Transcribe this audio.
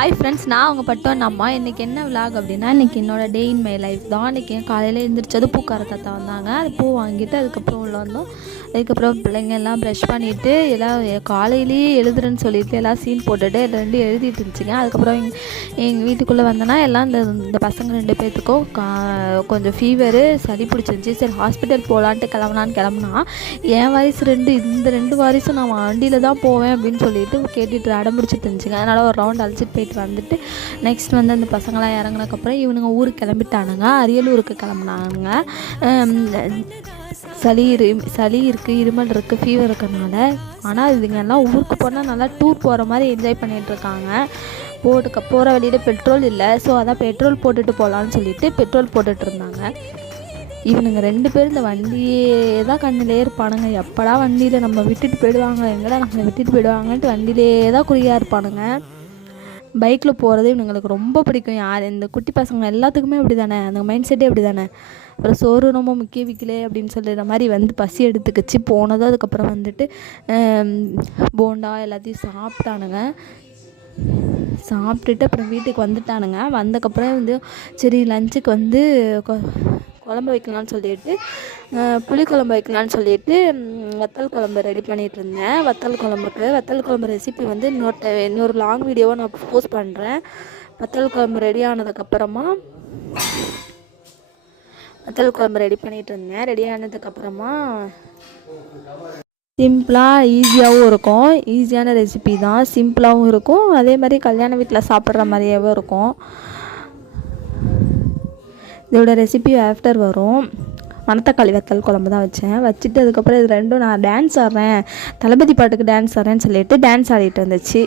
Hi friends, நான் அவங்க பட்டோம் அம்மா. இன்றைக்கி என்ன விலாக் அப்படின்னா, இன்றைக்கி என்னோடய டே இன் மை லைஃப் தான். இன்றைக்கி காலையில் எழுந்திரிச்சது பூக்கார தாத்தா வந்தாங்க. அது பூ வாங்கிட்டு அதுக்கப்புறம் உள்ள வந்தோம். அதுக்கப்புறம் பிள்ளைங்க எல்லாம் ப்ரஷ் பண்ணிவிட்டு எல்லாம் காலையிலேயே எழுதுறேன்னு சொல்லிட்டு எல்லாம் சீன் போட்டுட்டு ரெண்டு எழுதிட்டு இருந்துச்சுங்க. அதுக்கப்புறம் எங்கள் வீட்டுக்குள்ளே வந்தோன்னா எல்லாம் இந்த பசங்க 2 பேர்த்துக்கும் கொஞ்சம் ஃபீவரு, சளி பிடிச்சிருந்துச்சி. சரி ஹாஸ்பிட்டல் போகலான்ட்டு கிளம்புனா என் வாரிசு இந்த 2 வாரிசும் நான் வண்டியில் தான் போவேன் அப்படின்னு சொல்லிட்டு கேட்டுட்டு அடம் பிடிச்சிட்டு இருந்துச்சுங்க. அதனால் ஒரு ரவுண்ட் அழைச்சிட்டு போயிட்டு வந்துட்டு நெக்ஸ்ட் வந்து அந்த பசங்களாம் இறங்கினதுக்கப்புறம் இவனுங்க ஊருக்கு கிளம்பிட்டானுங்க. அரியலூருக்கு கிளம்புனாங்க. சளி இருக்குது, இருமல் இருக்குது, ஃபீவர் இருக்கிறனால. ஆனால் இதுங்கெல்லாம் ஊருக்கு போனால் நல்லா டூர் போகிற மாதிரி என்ஜாய் பண்ணிகிட்ருக்காங்க. போகிற வழியில் பெட்ரோல் இல்லை, ஸோ அதான் பெட்ரோல் போட்டுட்டு போகலான்னு சொல்லிட்டு பெட்ரோல் போட்டுட்டு இருந்தாங்க. இவனுங்க 2 பேரும் இந்த வண்டியே தான் கண்ணிலே இருப்பானுங்க. எப்படா வண்டியில் நம்ம விட்டுட்டு போயிடுவாங்க, எங்கடா நம்மளை விட்டுட்டு போயிடுவாங்கன்ட்டு வண்டியிலே தான் குறியாக இருப்பானுங்க. பைக்கில் போகிறது இவனுங்களுக்கு ரொம்ப பிடிக்கும். இந்த குட்டி பசங்க எல்லாத்துக்குமே அப்படி தானே, அந்த மைண்ட் செட்டே அப்படி தானே. அப்புறம் சோறு ரொம்ப முக்கிய விற்கலே அப்படின்னு சொல்லிடுற மாதிரி வந்து பசி எடுத்துக்கிச்சு போனதும். அதுக்கப்புறம் வந்துட்டு போண்டா எல்லாத்தையும் சாப்பிட்டானுங்க. சாப்பிட்டுட்டு அப்புறம் வீட்டுக்கு வந்துட்டானுங்க. வந்ததுக்கப்புறம் வந்து சரி லஞ்சுக்கு வந்து குழம்பு வைக்கலான்னு சொல்லிட்டு புளிக்குழம்பு வைக்கலான்னு சொல்லிட்டு வத்தல் குழம்பு ரெடி பண்ணிகிட்டு இருந்தேன். வத்தல் குழம்பு ரெசிபி வந்து இன்னொரு லாங் வீடியோவை நான் போஸ்ட் பண்ணுறேன். வத்தல் குழம்பு ரெடி ஆனதுக்கப்புறமா வத்தல் குழம்பு ரெடி பண்ணிகிட்டு இருந்தேன். ரெடி ஆனதுக்கப்புறமா சிம்பிளாக ஈஸியாகவும் இருக்கும். ஈஸியான ரெசிபி தான், சிம்பிளாகவும் இருக்கும். அதே மாதிரி கல்யாண வீட்டில் சாப்பிட்ற மாதிரியாகவும் இருக்கும். இதோட ரெசிபி ஆஃப்டர் வரும். மணத்தக்காளி வத்தல் குழம்பு தான் வச்சுட்டு அதுக்கப்புறம் இது ரெண்டும் நான் டான்ஸ் ஆடுறேன், தளபதி பாட்டுக்கு டான்ஸ் ஆடுறேன்னு சொல்லிட்டு டான்ஸ் ஆடிட்டு இருந்துச்சு.